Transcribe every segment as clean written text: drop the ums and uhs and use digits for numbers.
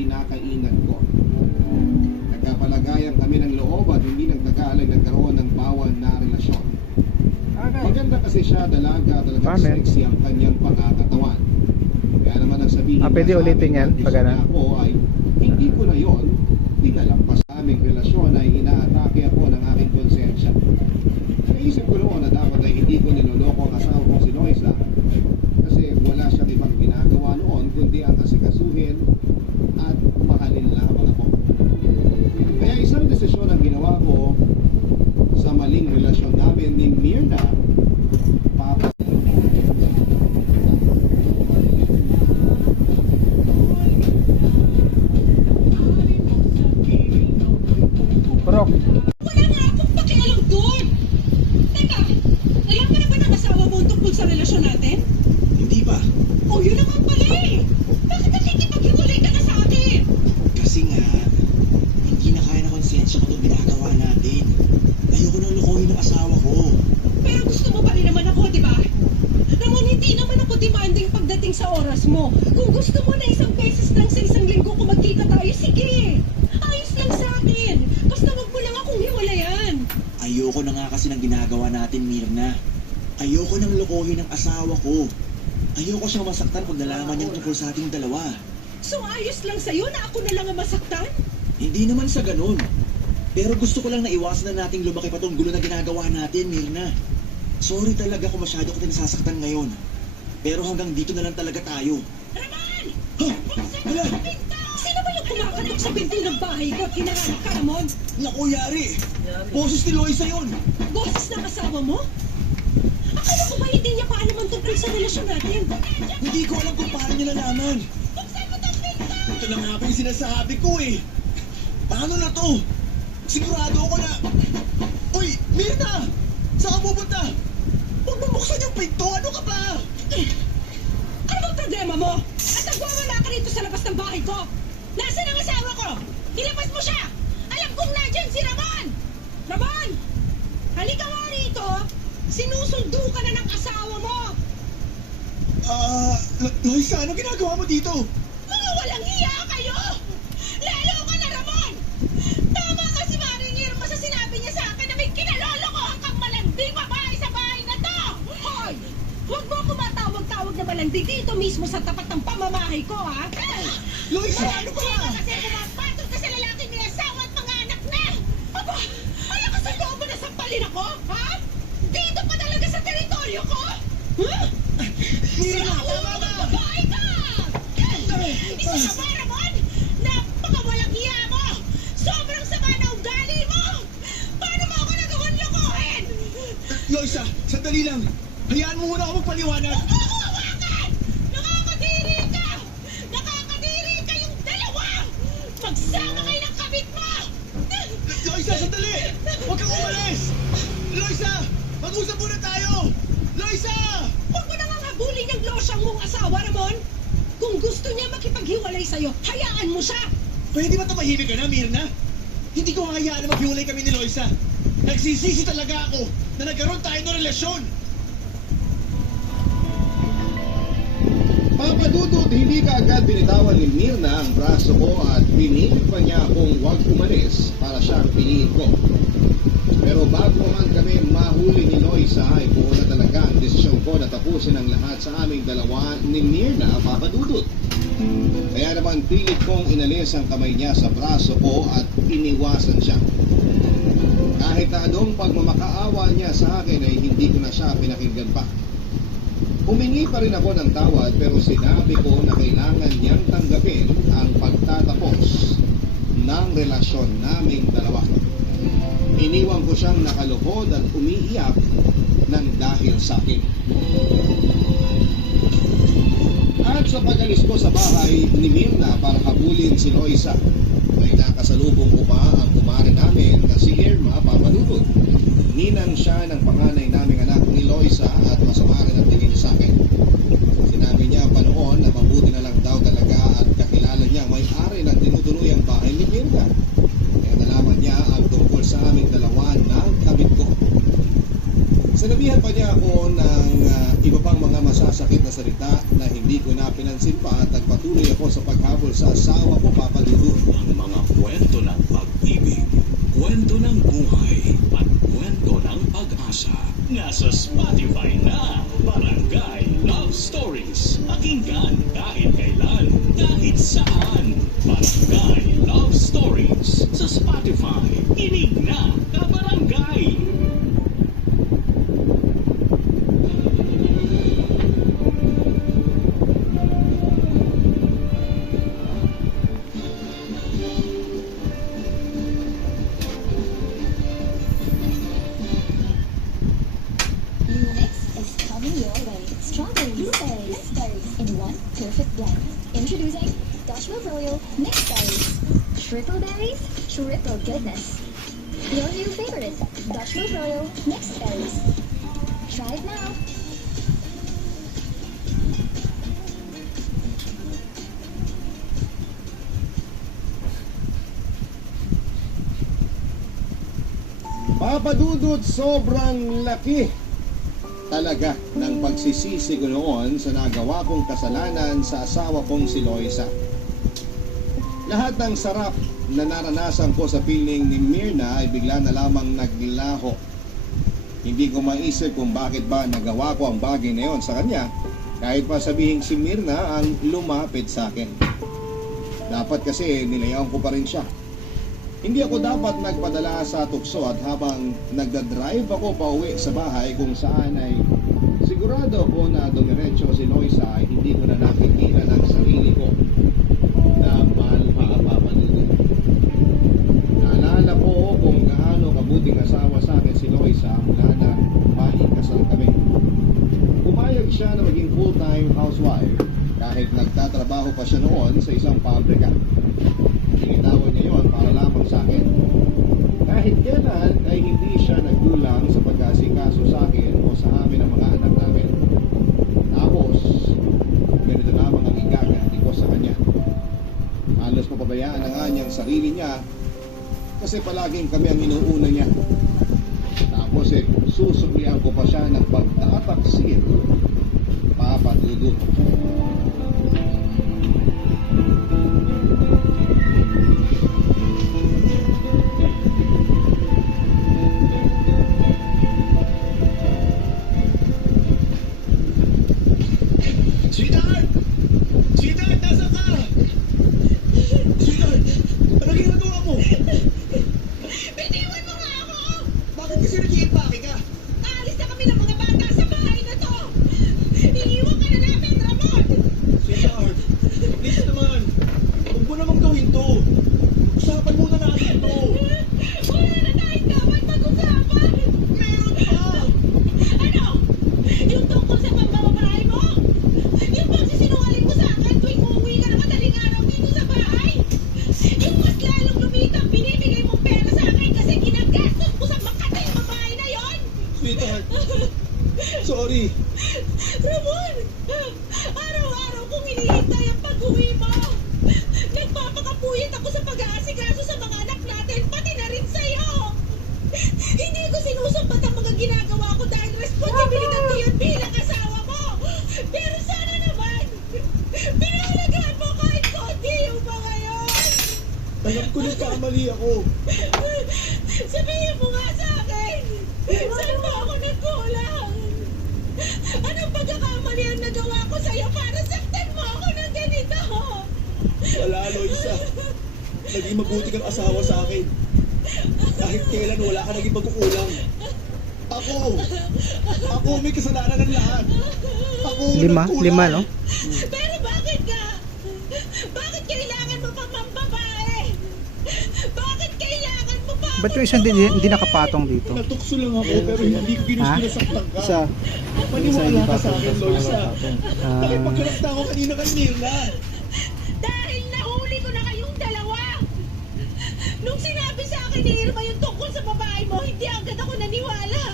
kinakainan ko. Nagkapalagayan kami ng loob at hindi nagtagal ay nagkaroon ng bawal na relasyon. Maganda kasi siya, dalaga, talagang sexy ang kanyang pangakatawan. Kaya naman ang sabihin pwede ulitin yan pag ako ay hindi ko na yon pinalampas sa aming relasyon ay inaatake ako ng aking konsensya. Naisip ko noon na dapat ay hindi ko niloloko ang asawa kong si Loisa kasi wala siyang ibang ginagawa noon kundi ang asikasuhin at mahalin lamang ako. Kaya isang desisyon ang ginawa ko sa maling relasyon namin ni Mirna. Bro, wala nga akong pakialam doon. Teka, alam ka na ba ng asawa mo tungkol sa relasyon natin? Hindi pa. Oh, yun naman pala eh. Bakit nakikipaghiwalay ka na sa akin? Kasi nga, hindi na kaya na konsensya ko itong ginagawa natin. Ayoko nang lukuhin ng asawa ko. Pero gusto mo pa rin naman ako, di ba? Ramon, hindi naman ako demanding pagdating sa oras mo. Kung gusto mo na isang beses lang sa isang linggo kung magkita tayo, sige. Ayos lang sa akin. Basta wag mo lang akong hiwalayan. Ayoko na nga kasi ng ginagawa natin, Mirna. Ayoko nang lukuhin ng asawa ko. Ayoko siyang masaktan pag nalaman niyang tungkol sa ating dalawa. So ayos lang sa'yo na ako na lang ang masaktan? Hindi naman sa ganun. Pero gusto ko lang na iwasan na nating lumaki pa tong gulo na ginagawa natin, Mirna. Sorry talaga kung masyado ko nasasaktan ngayon. Pero hanggang dito na lang talaga tayo. Ramon! Huh? Wala! Sino ba yung kumakatok sa pinto ng bahay ko at hinahanap ka, Ramon? Naku, yari! Boses ni Loisa yun! Boses ng asawa mo? Akala ko ba hindi niya pa alam ang tungkol sa relasyon natin? Hindi ko alam kung paano niya nalaman. Ito na nga po yung sinasabi ko eh. Paano na to? Sigurado ako na... Uy, Mirna! Saan ka pupunta? Huwag bubuksan yung pinto! Ano ka ba? Ano bang problema mo? At nagwawala ka rito sa labas ng bahay ko? Nasaan ang asawa ko? Ilabas mo siya! Alam kong nandyan si Ramon! Ramon! Halika nga rito! Sinusundo ka na ng asawa mo! Loisa, ano ginagawa mo dito? Mga walang hiya kayo! Lalo ka na, Ramon! Tama ka si Maring Irma sa sinabi niya sa akin na may kinalolokohan kang malanding babae sa bahay na to! Hoy! Huwag mo ako matawag-tawag na malanding dito mismo sa tapat ng pamamahay ko, ha? Loisa, ano ba? Kasi pumapatol ka sa lalaking may asawa at mga anak na! Aba! Wala ka sa loob mo na sampalin ako, ha? Dito pa talaga sa teritoryo ko? Ha? Mirna, tama na! Babae ka! Isa ka ba, Ramon? Napakawalang hiya mo! Sobrang sama na ugali mo! Paano mo ako nagawang lokohin? Loisa, sandali lang. Hayaan mo muna ako magpaliwanag. Huwag mo ako hawakan! Nakakadiri ka! Nakakadiri kayong dalawa! Magsama kayo ng kabit mo! Loisa, sandali! Huwag kang umalis! Loisa, mag-usap muna tayo! Loisa! Huwag mo nang habulin yung losyang mong asawa, Ramon! Kung gusto niya makipaghiwalay sa'yo, hayaan mo siya! Pwede ba tumahimik ka na, Mirna? Hindi ko hayaan na maghiwalay kami ni Loisa. Nagsisisi talaga ako na nagkaroon tayo ng relasyon. Papadudod, hindi ka agad binitawan ni Mirna ang braso ko at pinilit pa niya akong huwag umalis para siyang piliin ko. Pero bago man kami mahuli ni Loisa ay buo na talaga ang desisyon ko na tapusin ang lahat sa aming dalawa ni Mirna, Papadudod. Kaya naman pilit kong inalis ang kamay niya sa braso ko at iniwasan siya. Kahit na anong pagmamakaawa niya sa akin ay hindi ko na siya pinakinggan pa. Humingi pa rin ako ng tawad pero sinabi ko na kailangan niyang tanggapin ang pagtatapos ng relasyon naming dalawa. Iniwan ko siyang nakaluhod at umiiyak ng dahil sa akin. At sa pag-alis ko sa bahay ni Mirna para habulin si Loisa, ay nakasalubong ko pa ang kumare namin na si Irma, Papadudod. Ninang siya ng panganay naming anak ni Loisa at masama rin ang tingin sa akin. Sinabi niya pa noon na mabuti na lang daw talaga at kakilala niya may-ari ng tinutuluyang bahay ni Mirna. Kaya nalaman niya ang tungkol sa aming dalawa ng kabit ko. Sinabihan pa niya ako ng iba pang mga masasakit na salita na hindi ko na pinansin pa at nagpatuloy ako sa paghabol sa asawa ko, Papa Dudu. Ang mga kwento ng pag-ibig, kwento ng buhay, at kwento ng pag-asa. Nasa Spotify na, Barangay Love Stories. Pakinggan kahit kailan, kahit saan. Barangay Love Stories sa Spotify. Kinig na, kabarangay! Next is coming your way. Strawberry blueberries in one perfect blend. Introducing Dashmill Royal Mixed Berries. Triple berries, triple goodness. Your new favorite, Dashmill Royal Mixed Berries. Try it now. Papa Dudut, sobrang laki talaga ng pagsisisi ko noon sa nagawa kong kasalanan sa asawa kong si Loisa. Lahat ng sarap na naranasan ko sa piling ni Myrna ay bigla na lamang naglaho. Hindi ko maisip kung bakit ba nagawa ko ang bagay na yon sa kanya, kahit pa sabihin si Myrna ang lumapit sa akin. Dapat kasi nilayawan ko pa rin siya. Hindi ako dapat nagpadala sa tukso at habang nagdadrive ako pauwi sa bahay kung saan ay sigurado ko na dumiretso si Loisa ay hindi ko na nakikita ng sarili ko na mahal pa ang Papa Dudu. Naalala ko kung gaano kabuting asawa sa akin si Loisa mula na mahikasal kami. Pumayag siya na maging full-time housewife kahit nagtatrabaho pa siya noon sa isang pabrika. Initawan niya yon para lamang sa akin. Kahit kailan ay hindi siya nagkulang sa pag-asikaso sa akin o sa amin ang mga anak namin. Tapos, ganito lamang ang igaganti ko sa kanya. Halos mapabayaan na nga niyang sarili niya kasi palaging kami ang inuuna niya. Tapos susuglian ko pa siya ng pagtataksil, Papa Dudu. Sweetheart! Sweetheart, nasa ka? Sweetheart, ano ginagawa mo? Bitiwan mo nga ako! Bakit kasi nag-iimpake ka? Aalis na kami ng mga bata sa bahay na to! Iniiwan ka na namin, Ramon! Sweetheart, please naman. Huwag mo namang gawin to. Usapan muna natin to. Wala na tayong dapat mag-usapan! Meron pa! Ano? Yung tungkol sa pambababae mo? Yung pagsisinungaling mo sa akin tuwing uuwi ka na madaling araw dito sa bahay? Yung mas lalong lumitang binibigay mong pera sa akin kasi ginagastos mo sa makatay babae na yon? Sweetheart, sorry. Ramon! Araw-araw kong hinihintay ang pag-uwi mo! Nagpapakapuyat ako sa pag-aasikaso sa mga anak natin, pati na rin sa'yo! Hindi ko sinusumbat ang mga ginagawa ko dahil responsibilidad ko yun bilang asawa mo! Pero sana naman, pinahalagaan mo kahit konti yung mga yun! Alam ko nagkamali ako. Sabihin mo nga sa akin, saan mo ako nagkulang? Anong pagkakamali ang nagawa ko sa'yo para saktan mo ako ng ganito? Wala, Loisa. Naging mabuti kang asawa sa akin. Kahit kailan wala ka naging pagkukulang. Ako may kasalanan ng lahat. Ako nagkulang. Lima, no? Pero bakit ka? Bakit kailangan mo pa mambabae? Bakit kailangan mo pa? Ba't yung isang hindi nakapatong dito? Natukso lang ako pero hindi ko Ha? pinasaktan ka. Isa. Maniwala ka sa akin, Loisa. Ah. Nakipagkalakta ako kanina kay Mirna. Dahil nahuli ko na kayong dalawa. Nung sinabi sa akin ni Irma yung tungkol sa babae mo, hindi agad ako naniwala.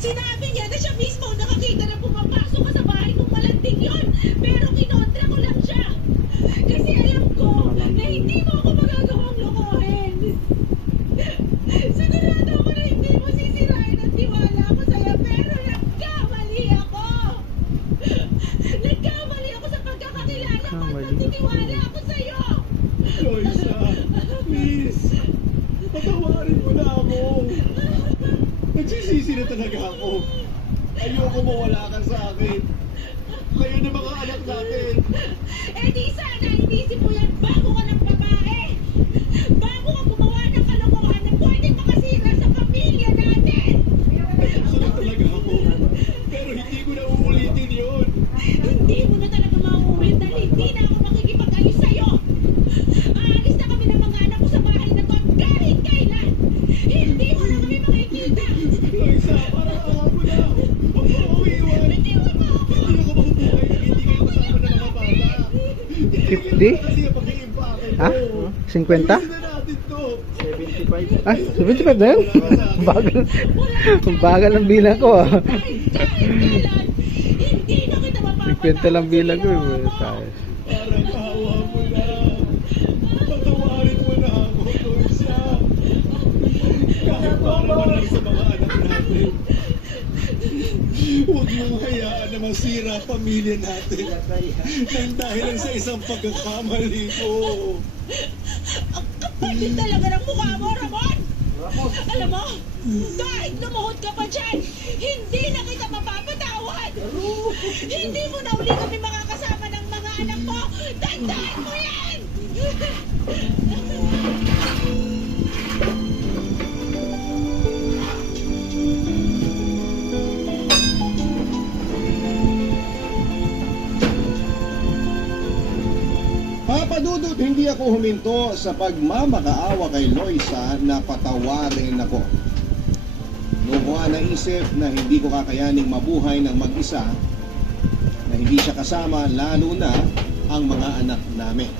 Sinabi niya na siya mismo ang nakakita na pumapasok ka sa bahay kung malanding yon. Pero kinontra ko lang siya. Kasi alam ko na hindi mo ako magagawang lokohin. Sigurado ako na hindi mo sisirain ang tiwala ko sa'yo, pero nagkamali ako. Nagkamali ako sa pag Loisa, please. Patawarin mo na ako. Nagsisisi na talaga ako. Ayoko mawala ka sa akin. Kayo na mga anak natin. Eh di sana inisip mo yan bago ka ng babae. Bago ka gumawa ng kalokohan na pwedeng makasira sa pamilya natin. Sulat talaga ako. Pero hindi ko na uulitin yun. Hindi mo na talaga mauulit dahil hindi na ako makikipag-ayos sa'yo. Aalis na kami ng mga anak ko sa bahay na to at kahit kailan. Hindi mo na kami makikita. Loisa, parang awa mo na. Huwag mo ako iwan. Hindi mo mo ako. Hindi ako mabubuhay na hindi kayo kasama ng mga bata. 50? Kasi ang pag-iimpake Ha? mo. 50? Ayusin na natin to. 75. Ah, 75 na yun? Bagal. Bagal ang bilang ko ah. Kahit kailan. Hindi na kita mapapatawad. 50 lang bilang ko. sa ginawa mo. Tayo. Parang awa mo na. Patawarin mo na ako, Loisa. Kahit para man lang sa mga anak natin. Huwag mong hayaan na masira ang pamilya natin. Nang dahil lang sa isang pagkakamali ko. Ang kapal din talaga ng mukha mo, Ramon! Alam mo, kahit lumuhod ka pa dyan, hindi na kita mapapatawad! Hindi mo na uli kami makakasama ng mga anak mo! Tandaan mo yan! Papadudot, hindi ako huminto sa pagmamakaawa kay Loisa na patawarin ako. Noong ko naisip na hindi ko kakayaning mabuhay ng mag-isa, na hindi siya kasama lalo na ang mga anak namin.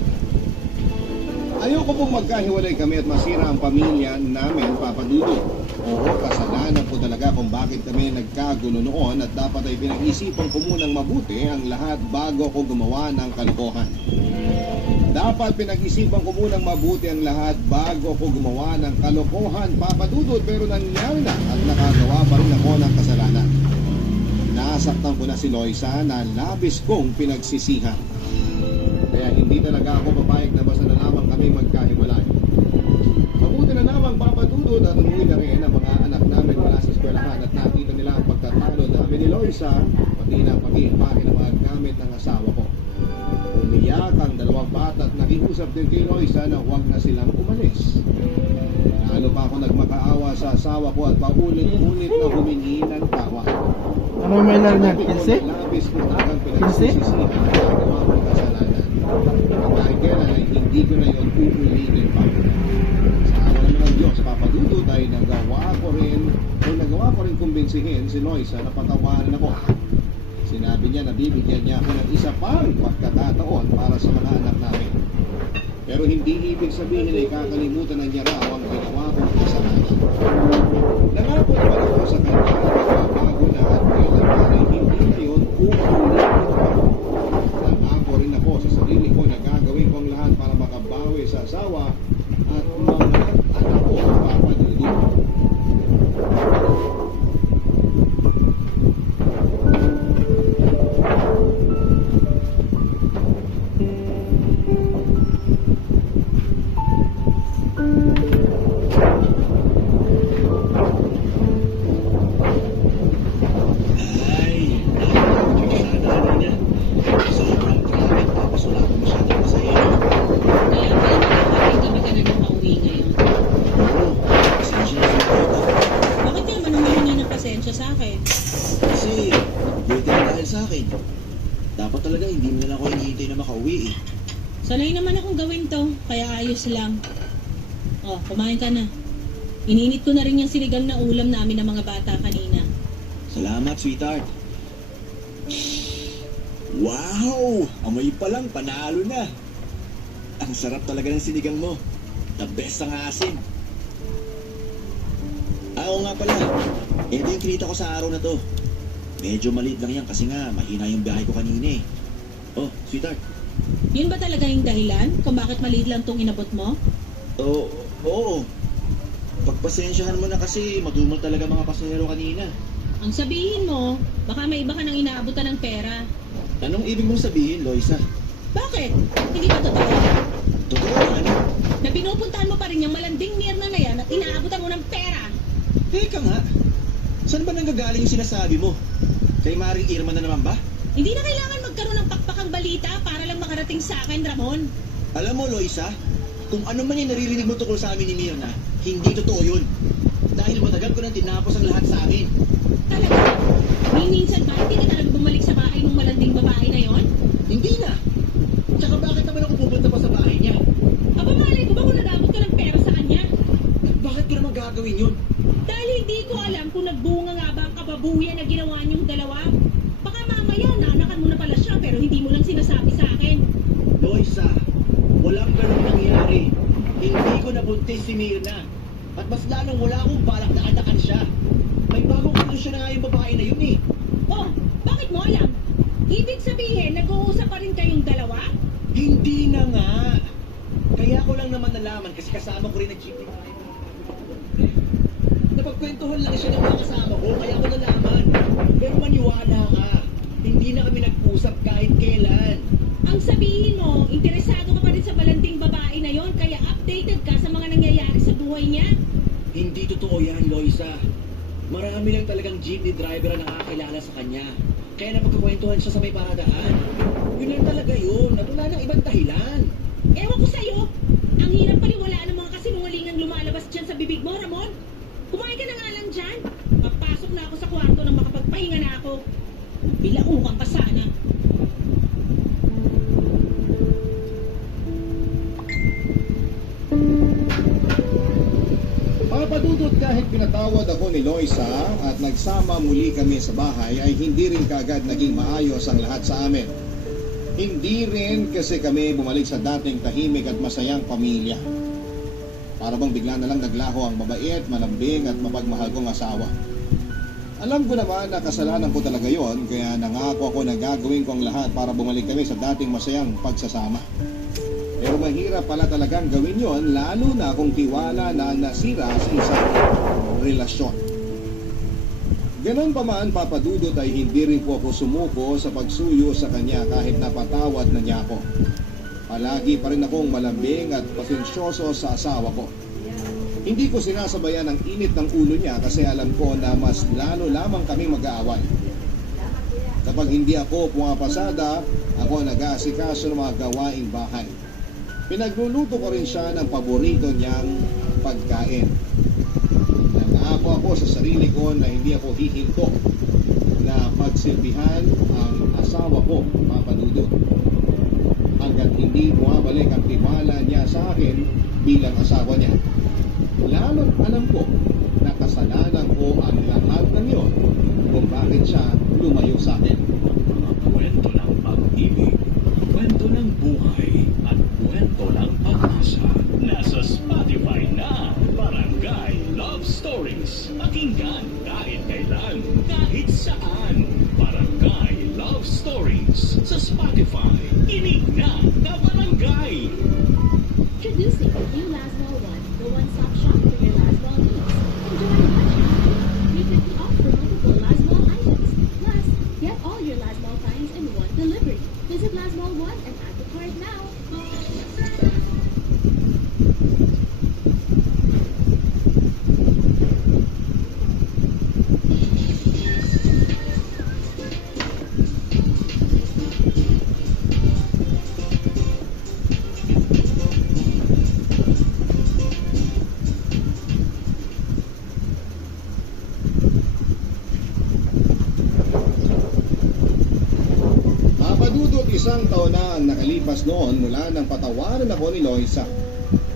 Ayoko pong magkahiwalay kami at masira ang pamilya namin, Papadudot. Oo, kasalanan ko talaga kung bakit kami nagkagulo noon at dapat ay pinag-isipan ko munang mabuti ang lahat bago ko gumawa ng kalokohan. Dapat pinag-isipan ko munang mabuti ang lahat bago ko gumawa ng kalokohan, Papadudot, pero nangyari na at nakagawa pa rin ako ng kasalanan. Nasaktan ko na si Loisa na labis kong pinagsisihan. Kaya hindi talaga ako papayag na basta na lamang kami magkahiwalay. Mabuti na lamang, Papadudot, at umuwi na rin ang mga anak namin mula sa eskwelahan at nakita nila ang pagtatalo namin ni Loisa, pati na ang pag-iimpake ng mga gamit ng asawa ko. Umiyak ang dalawang bata at nakiusap din kay Loisa na huwag na silang umalis. Lalo pa ako nagmakaawa sa asawa ko at paulit-ulit na humingi ng tawa. Ano may laro niya? 15? Labis ko talagang pinagsisisihan ang nagawa kong kasalanan. At kahit kailan ay hindi ko na yun uulitin pa. Sa awa naman ng Diyos, Papadudot, ay nagawa ko rin kumbinsihin si Loisa na patawarin ako. Sinabi niya na bibigyan niya ako ng isa pang pagkakataon para sa mga anak namin. Pero hindi ibig sabihin ay kakalimutan na niya raw ang ginawa kong kasalanan. Nangako naman ako sa kanya na magbabago na at kailangan ay hindi na yun uulitin pa. Nangako rin ako sa sarili ko na gagawin ko ang lahat para makabawi sa asawa at mga anak ko, Papadudot. Ay, sana niya. Sobrang traffic tapos wala akong masyadong masaya. Kaya bakit kami ka na nakauwi ngayon? Oo, pasensya na sa ito. Bakit ka naman humihingi ng pasensya sa akin? Kasi, buti na dahil sa akin. Dapat talaga hindi mo na ako hinihintay na makauwi eh. Sanay naman akong gawin to, kaya ayos lang. Oh, kumain ka na. Ininit ko na rin yung sinigang na ulam namin ng mga bata kanina. Salamat, sweetheart. Wow! Amoy pa lang, panalo na. Ang sarap talaga ng sinigang mo. The best ang asin. Oo nga pala. Ito yung kinita ko sa araw na to. Medyo maliit lang yan kasi nga mahina yung biyahe ko kanina eh. Oh, sweetheart. Yun ba talaga yung dahilan kung bakit maliit lang tong inabot mo? Oo. Pagpasensyahan mo na kasi madumal talaga mga pasahero kanina. Ang sabihin mo, baka may iba ka nang inaabutan ng pera. Anong ibig mong sabihin, Loisa? Bakit? Hindi ba totoo? Totoo, ano? na pinupuntahan mo pa rin yung malanding Mirna na yan at inaabutan mo ng pera. Teka nga, saan ba nanggagaling yung sinasabi mo? Kay Maring Irma na naman ba? Hindi na kailangan magkaroon ng pakpakang balita para lang makarating sa akin, Ramon. Alam mo, Loisa, kung ano man yung naririnig mo tungkol sa amin ni Mirna, hindi totoo yun. Dahil matagal ko nang tinapos ang lahat sa amin. Talaga? Minsan ba hindi ka talaga bumalik sa bahay ng malanding babae na yon? Hindi na. Tsaka bakit naman ako pupunta pa sa bahay niya? Aba, malay ko ba kung nag-abot ka ng pera sa kanya? At bakit ko naman gagawin yun? Dahil hindi ko alam kung nagbunga nga ba ang kababuyan na ginawa niyong dalawa. Baka mamaya nanakan mo na pala siya pero hindi mo lang sinasabi sa akin. Loisa, walang ganun nangyari. Hindi ko nabuntis si Mirna. At mas lalong wala akong balak na anakan siya. May bagong kolusyon na nga yung babae na yun eh. Oh, bakit mo alam? Ibig sabihin, nag-uusap pa rin kayong dalawa? Hindi na nga. Kaya ko lang naman nalaman kasi kasama ko rin ang chicken. Napagkwentuhan lang siya ng mga kasama ko kaya ko nalaman. Pero maniwala ka, hindi na kami nag-usap kahit kailan. Ang sabihin mo, interesado ka pa rin sa malanding babae na yon kaya updated ka sa mga nangyayari sa buhay niya? Hindi totoo yan, Loisa. Marami lang talagang jeepney driver ang nakakilala sa kanya. Kaya napagkakwentuhan siya sa may paradaan. Yun lang talaga yun, at wala nang ibang dahilan. Ewan ko sa'yo, ang hirap paliwalaan ng mga kasinungalingang lumalabas dyan sa bibig mo, Ramon. Kumain ka na nga lang dyan. Papasok na ako sa kwarto nang makapagpahinga na ako. Bilaukan ka sana. Papadudot kahit pinatawad ako ni Loisa at nagsama muli kami sa bahay ay hindi rin kaagad naging maayos ang lahat sa amin. Hindi rin kasi kami bumalik sa dating tahimik at masayang pamilya. Para bang bigla na lang naglaho ang mabait, malambing at mapagmahal kong asawa. Alam ko naman na kasalanan ko talaga yon, kaya nangako ako na gagawin ko ang lahat para bumalik kami sa dating masayang pagsasama. Pero mahirap pala talagang gawin yon, lalo na kung tiwala na nasira sa isang relasyon. Ganon pa man, papadudot ay hindi rin po ako sumuko sa pagsuyo sa kanya kahit napatawad na niya ako. Palagi pa rin akong malambing at pasensyoso sa asawa ko. Hindi ko sinasabayan ang init ng ulo niya kasi alam ko na mas lalo lamang kami mag-aaway. Kapag hindi ako pumapasada, ako nag-aasikaso ng mga gawaing bahay. Pinagluluto ko rin siya ng paborito niyang pagkain. Nangako ako sa sarili ko na hindi ako hihinto na pagsilbihan ang asawa ko, papadudot. Hanggat hindi bumabalik ang tiwala niya sa akin bilang asawa niya. Lalo't alam ko na kasalanan ko ang lahat ng iyon kung bakit siya lumayo sa akin. Mga kwento ng pag-ibig, kwento ng buhay, at kwento ng pag-asa. Nasa Spotify na, Barangay Love Stories. Pakinggan kahit kailan, kahit saan. Barangay Love Stories sa Spotify. Inig na Barangay. Introducing the new Laswell One, the one-stop shop for your Laswell needs. Enjoy budget. We can offer multiple Laswell items. Plus, get all your Laswell finds in one delivery. Visit Laswell One and add to cart now. Papadudot, isang taon na ang nakalipas noon mula nang patawaran ako ni Loisa.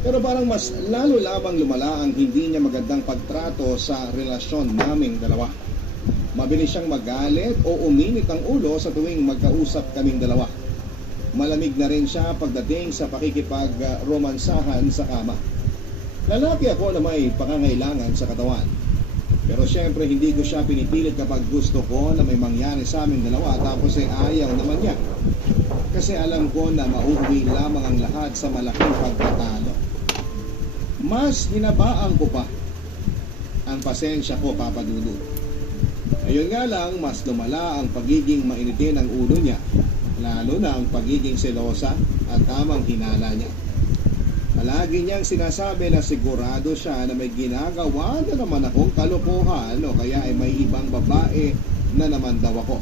Pero parang mas lalo lamang lumala ang hindi niya magandang pagtrato sa relasyon naming dalawa. Mabilis siyang magalit o uminit ang ulo sa tuwing magkausap kaming dalawa. Malamig na rin siya pagdating sa pakikipag-romansahan sa kama. Lalaki ako na may pangangailangan sa katawan. Pero syempre hindi ko siya pinipilit kapag gusto ko na may mangyari sa aming dalawa tapos ay ayaw naman niya. Kasi alam ko na mauuwi lamang ang lahat sa malaking pagtatalo. Mas hinabaan ko pa ang pasensya ko, papadudot. Ayun nga lang, mas lumala ang pagiging mainitin ng ulo niya, lalo na ang pagiging selosa at tamang hinala niya. Palagi niyang sinasabi na sigurado siya na may ginagawa na naman akong kalokohan o kaya ay may ibang babae na naman daw ako.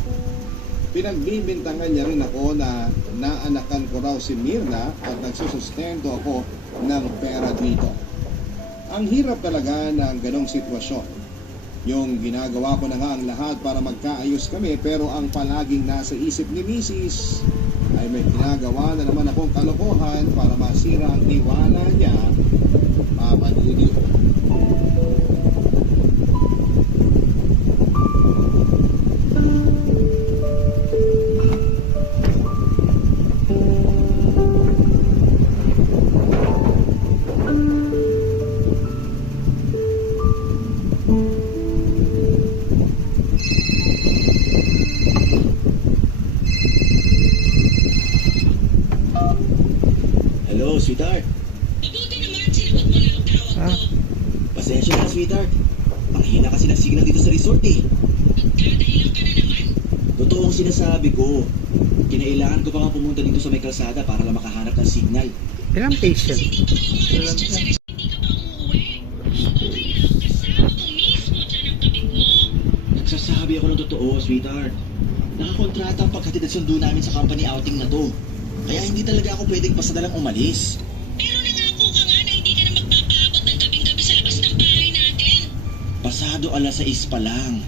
Pinagbibintangan niya rin ako na naanakan ko raw si Mirna at nagsusustento ako ng pera dito. Ang hirap talaga ng ganong sitwasyon. Yung ginagawa ko na nga ang lahat para magkaayos kami pero ang palaging nasa isip ni Mrs. ay may ginagawa na naman akong kalokohan para masira ang tiwala niya, Papa Dudu. Hello, sweetheart. Mabuti naman sinagot mo lang ang tawag Ah. ko. Pasensya na, sweetheart. Ang hina kasi ng signal dito sa resort eh. Nagdadahilan ka na naman. Totoo ang sinasabi ko. Kinailangan ko pa nga pumunta dito sa may kalsada para lang makahanap ng signal. Ilang patient? Kasi hindi pa kayo umalis dyan sa resort. Hindi ka pa umuwi. O kaya kasama ko mismo dyan ang tabig mo. Nagsasabi ako ng totoo, sweetheart. Nakakontrata ang paghatid at sundo namin sa company outing na to. Kaya hindi talaga ako pwedeng pasadalang umalis. Pero nangako ka nga na hindi ka na magpapaabot ng gabing-gabi sa labas ng bahay natin. Pasado 6:00 pa lang.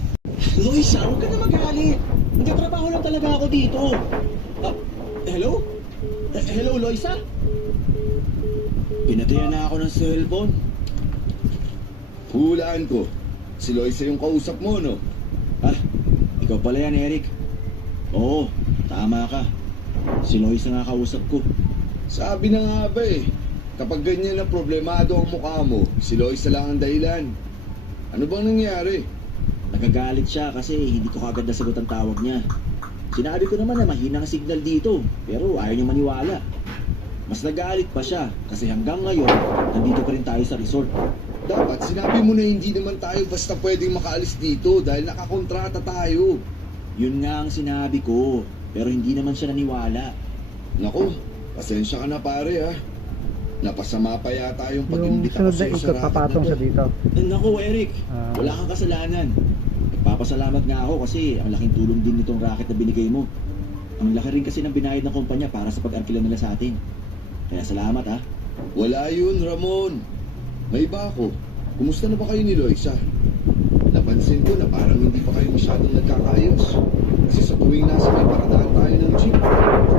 Loisa, huwag ka na magalit. Nagtatrabaho lang talaga ako dito. Hello? Hello, Loisa? Pinatayan na ako ng cellphone. Hulaan ko. Si Loisa yung kausap mo, no? Ikaw pala yan, Eric. Oo, tama ka. Si Loisa nga kausap ko. Sabi na nga ba eh. Kapag ganyan na problemado ang mukha mo, si Loisa lang ang dahilan. Ano bang nangyari? Nagagalit siya kasi hindi ko kagad nasagot ang tawag niya. Sinabi ko naman na mahina ang signal dito, pero ayaw niya maniwala. Mas nagalit pa siya kasi hanggang ngayon, nandito pa rin tayo sa resort. Dapat sinabi mo na hindi naman tayo basta pwedeng makaalis dito dahil nakakontrata tayo. Yun nga ang sinabi ko, pero hindi naman siya naniwala. Naku, pasensya ka na pare ha. Napasama pa yata yung Yung pag-imbita sunod na sa'yo ikot, racket papatong na siya to. dito. Naku, Eric, Ah. wala kang kasalanan. Nagpapasalamat nga ako kasi ang laking tulong din nitong racket na binigay mo. Ang laki rin kasi ng binayad ng kumpanya para sa pag-arkila nila sa atin. Kaya salamat ha. Wala yun, Ramon. May iba ako. Kumusta na ba kayo ni Loisa? Napansin ko na parang hindi pa kayo masyadong nagkakayos. Kasi sa tuwing nasa may paradaan tayo ng jeep,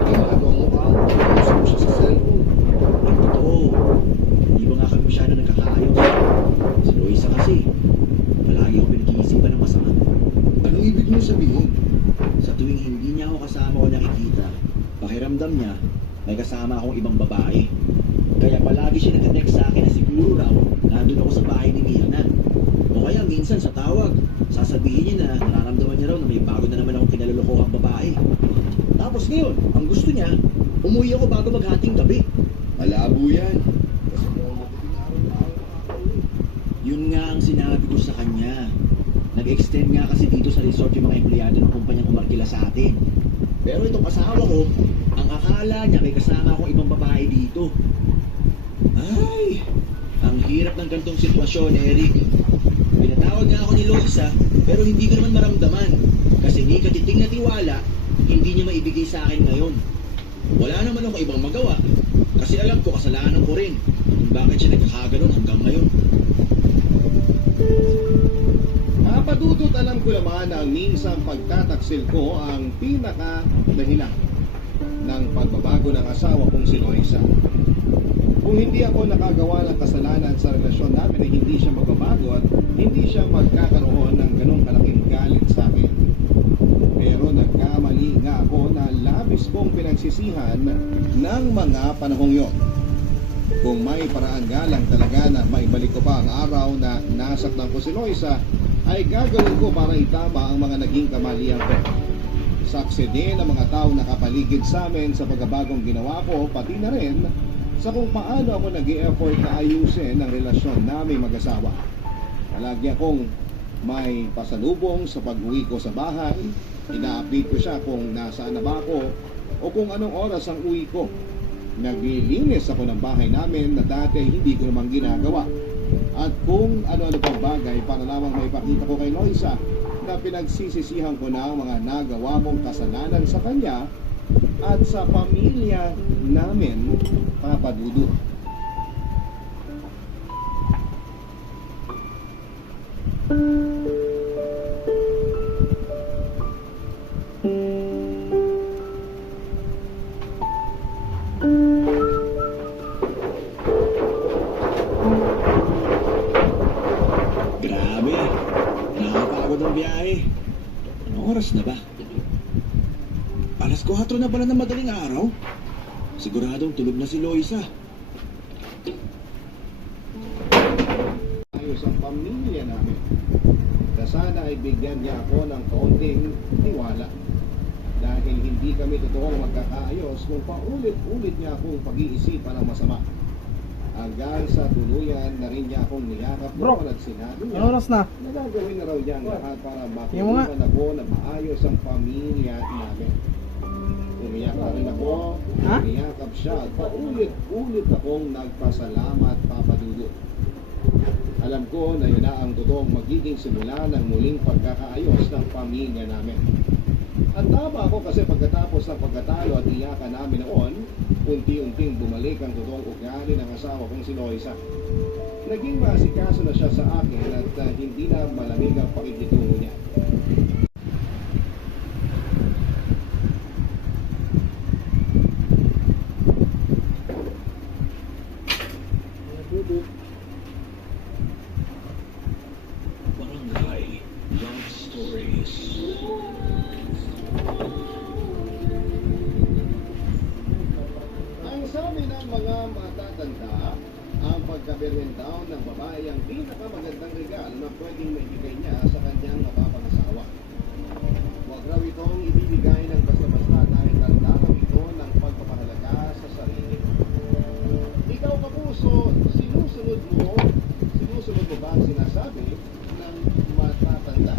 ginagawa mo ka mo, kausap mo siya sa cellphone. Ang totoo, hindi ba nga kami masyado nagkakaayos? Si Loisa kasi, palagi ako pinag-iisipan ng masama. Anong ibig mo sabihin? Sa tuwing hindi niya ako kasama o nakikita, pakiramdam niya, may kasama akong ibang babae. Kaya palagi siya nag-text sa akin na siguro raw, nandun ako sa bahay ni Mirna. O kaya minsan sa tawag, sasabihin niya na nararamdaman niya raw na may bago na naman akong kinalolokohang babae. Tapos ngayon, ang gusto niya, umuwi ako bago maghating gabi. Malabo yan. Yun nga ang sinabi ko sa kanya. Nag-extend nga kasi dito sa resort yung mga empleyado ng kumpanyang umarkila sa atin. Pero itong asawa ko, ang akala niya may kasama akong ibang babae dito. Ay, ang hirap ng gantong sitwasyon, Eric. Pinatawag nga ako ni Loisa, pero hindi ko naman maramdaman. Kasi ni katiting na tiwala, hindi niya maibigay sa akin ngayon. Wala naman ako ibang magawa. Kasi alam ko kasalanan ko rin kung bakit siya nagkakaganon hanggang ngayon. Napadudot alam ko naman na ang minsang pagtataksil ko ang pinaka-dahilan ng pagbabago ng asawa kong si Loisa. Kung hindi ako nakagawa ng kasalanan sa relasyon namin ay hindi siya magbabago at hindi siya magkakaroon ng ganong kalaking galit sa akin. Pero nagkamali nga ako na labis kong pinagsisihan ng mga panahong yon. Kung may paraan nga lang talaga na maibalik ko pa ang araw na nasaktan ko si Loisa, ay gagawin ko para itama ang mga naging kamalian ko. Saksi din ang mga tao nakapaligid sa amin sa pagbabagong ginawa ko, pati na rin sa kung paano ako nag-i-effort na ayusin ang relasyon namin mag-asawa. Palagi akong may pasalubong sa pag-uwi ko sa bahay, ina-update ko siya kung nasaan na ba ako o kung anong oras ang uwi ko. Naglilinis ako ng bahay namin na dati hindi ko naman ginagawa. At kung ano-ano pang bagay para lamang maipakita ko kay Loisa na pinagsisisihan ko na ang mga nagawa mong kasalanan sa kanya at sa pamilya namin, Papa Dudu. Grabe, nakakapagod ang biyahe. Anong oras na ba? 4:00 na pala ng madaling araw. Siguradong tulog na si Loisa. Ayos ang pamilya namin. Na sana ay bigyan niya ako ng kaunting tiwala. Dahil hindi kami totoong magkakaayos kung paulit-ulit niya akong pag-iisipan ng masama. Hanggang sa tuluyan na rin niya akong niyakap Bro, noon at sinabi niya Ano oras na? na gagawin na raw niya ang lahat para Yung mga- matulungan ako na maayos ang pamilya namin. Umiyak na rin ako, Ha? niyakap siya at paulit-ulit akong nagpasalamat, Papa Dudu. Alam ko na yun na ang totoong magiging simula ng muling pagkakaayos ng pamilya namin. At tama ako kasi pagkatapos ng pagkatalo at iyakan namin noon, unti-unting bumalik ang totoong ugali ng asawa kong si Loisa. Naging maasikaso na siya sa akin at hindi na malamig ang pakikitungo niya. Barangay Love Stories. Ang sabi ng mga matatanda, ang pagkabirhentaw ng babae ang pinakamagandang regalo na pwedeng maibigay niya sa kanyang mapapangasawa. Huwag raw itong ibibigay ng basta-basta dahil tanda raw ito ng pagpapahalaga sa sarili. Ikaw, kapuso, sinusunod mo ba ang sinasabi ng matatanda?